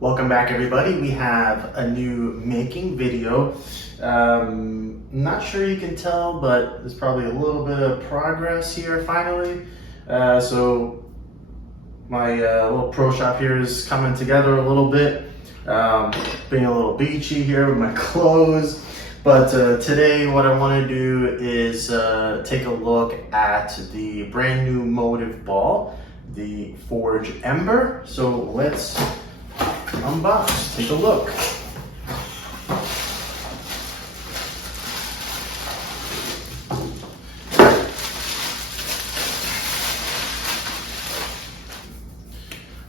Welcome back, everybody. We have a new making video. Not sure you can tell, but there's probably a little bit of progress here finally. So my little pro shop here is coming together a little bit. Being a little beachy here with my clothes. But today what I want to do is take a look at the brand new Motiv ball, the Forge Ember. So let's unbox, take a look.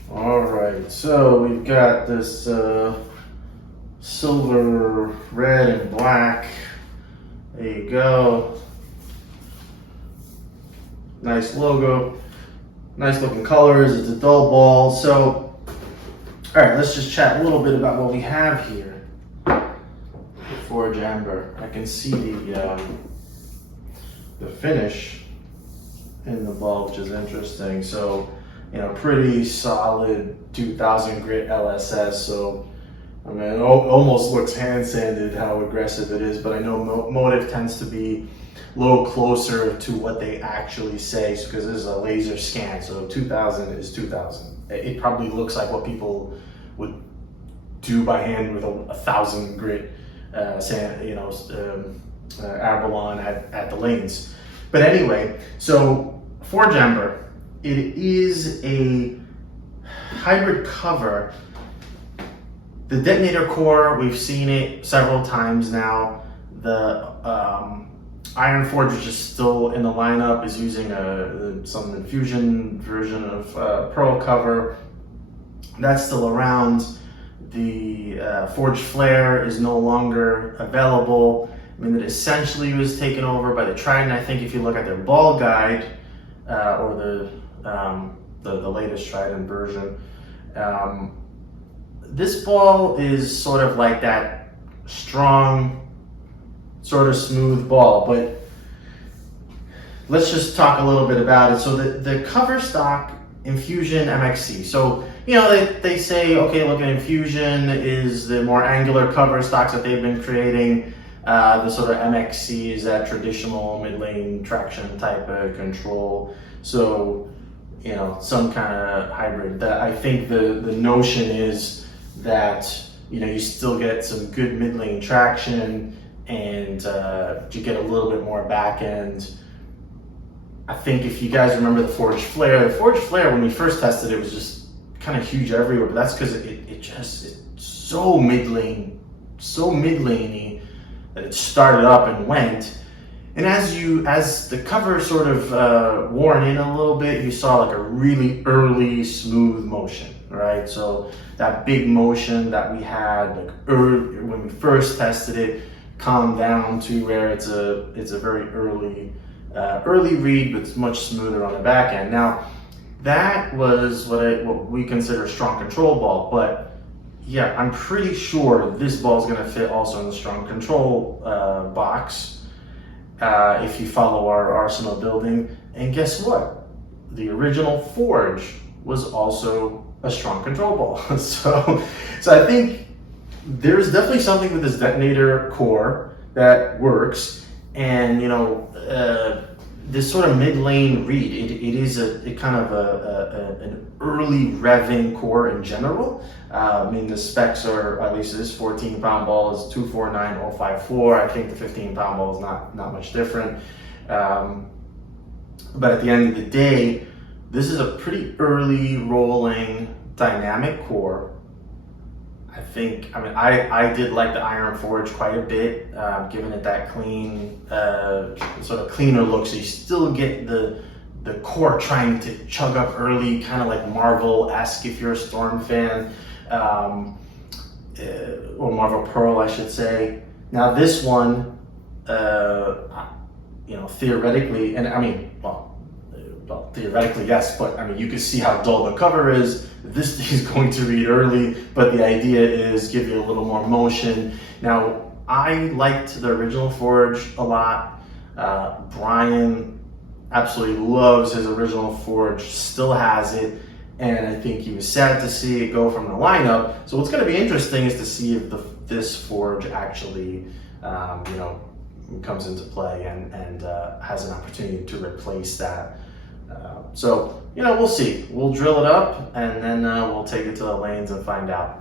All right, so we've got this silver, red, and black. There you go. Nice logo, nice looking colors. It's a dull ball. So all right, let's just chat a little bit about what we have here. The Forge Ember. I can see the finish in the ball, which is interesting. So, you know, pretty solid 2000 grit LSS. So, I mean, it almost looks hand sanded how aggressive it is, but I know Motiv tends to be a little closer to what they actually say because this is a laser scan. So 2000 is 2000. It probably looks like what people would do by hand with a 1000 grit Abalone at the lanes. But anyway, so Forge Ember, it is a hybrid cover. The detonator core, we've seen it several times now. The Iron Forge, which is still in the lineup, is using some infusion version of pearl cover. That's still around. The Forge Flare is no longer available. I mean, it essentially was taken over by the Trident. I think if you look at their ball guide or the latest Trident version, this ball is sort of like that strong, sort of smooth ball, but let's just talk a little bit about it. So the cover stock Infusion MXC. So, you know, they say, okay, look, an Infusion is the more angular cover stocks that they've been creating. The sort of MXC is that traditional mid-lane traction type of control. So, you know, some kind of hybrid. I think the notion is that, you know, you still get some good mid-lane traction, and you get a little bit more back end. I think if you guys remember the Forge Flare, when we first tested it was just kind of huge everywhere, but that's because it's so mid-laney that it started up and went. And as the cover sort of worn in a little bit, you saw like a really early smooth motion, right? So that big motion that we had like when we first tested it calmed down to where it's a very early read, but it's much smoother on the back end. Now, that was what we consider a strong control ball, but yeah, I'm pretty sure this ball is going to fit also in the strong control box if you follow our arsenal building. And guess what? The original Forge was also a strong control ball. So I think there's definitely something with this detonator core that works. And, you know, this sort of mid-lane read, it is an early revving core in general. I mean, the specs are, at least this 14-pound ball is 249054. I think the 15-pound ball is not much different. But at the end of the day, this is a pretty early rolling dynamic core. I did like the Iron Forge quite a bit, giving it that clean, sort of cleaner look. So you still get the core trying to chug up early, kind of like Marvel-esque if you're a Storm fan, or Marvel Pearl, I should say. Now this one, you know, theoretically, and I mean, well, theoretically, yes, but I mean, you can see how dull the cover is. This is going to read early, but the idea is give you a little more motion. Now, I liked the original Forge a lot. Brian absolutely loves his original Forge, still has it, and I think he was sad to see it go from the lineup. So what's going to be interesting is to see if this forge actually, you know, comes into play and has an opportunity to replace that. So, you know, we'll see. We'll drill it up, and then we'll take it to the lanes and find out.